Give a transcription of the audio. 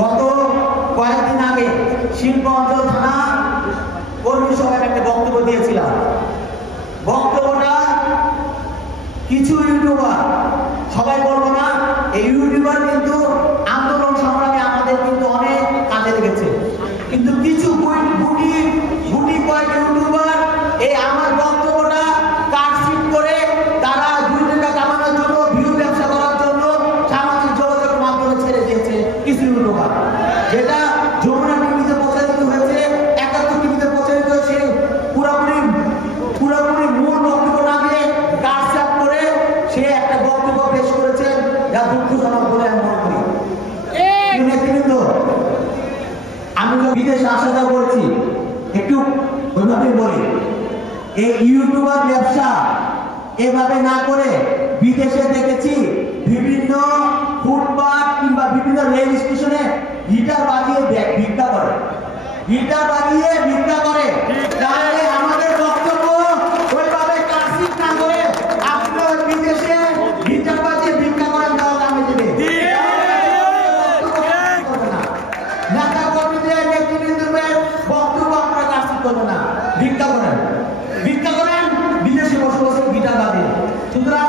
গত কয়েকদিন আগে শিল্পাঞ্চল থানা কর্মী সভায় একটা বক্তব্য দিয়েছিলাম। বক্তব্যটা কিছু ইউটিউবার, সবাই বলবো না, এই ইউটিউবার কিন্তু আন্দোলন সংগ্রামে আমাদের কিন্তু অনেক কাজে লেগেছে, কিন্তু কিছু গুটি কয়েক ইউটিউবার এই আমার বক্তব্যটা কাটছিট করে তারা 2 টাকা কামানোর জন্য, ভিউ ব্যবসা করার জন্য সামাজিক যোগাযোগ মাধ্যমে ছেড়ে দিয়েছে কিছু ইউটিউবার। যেটা যমুনা টিভিতে প্রচারিত হয়েছে, 71 টিভিতে প্রচারিত হয়েছে, পুরোপুরি মূল বক্তব্য না দিয়ে কাটছাট করে সে একটা বক্তব্য পেশ করেছেন, যা দুঃখজনক বলে আমি মনে করি। নেতৃবৃন্দ, আমি তো বিদেশে আসা যাওয়া করছি, একটু ওইভাবে বলি, এই ইউটিউবার ব্যবসা এভাবে না করে বিদেশে দেখেছি বিভিন্ন ফুটপাত কিংবা বিভিন্ন রেল স্টেশনে গিটার বাজিয়ে ভিক্ষা করে, তাহলে আমাদের বক্তব্য ওইভাবে কাটছিট না করে আপনারা বিদেশে গিটার বাজিয়ে ভিক্ষা করেন, তাহলে আমি দেবে নেতা কর্মীদের নেতৃবৃন্দের বক্তব্য আপনারা কাটছিট করবেন না, ভিক্ষা করেন বিদেশে বসে বসে গিটার বাজিয়ে। সুতরাং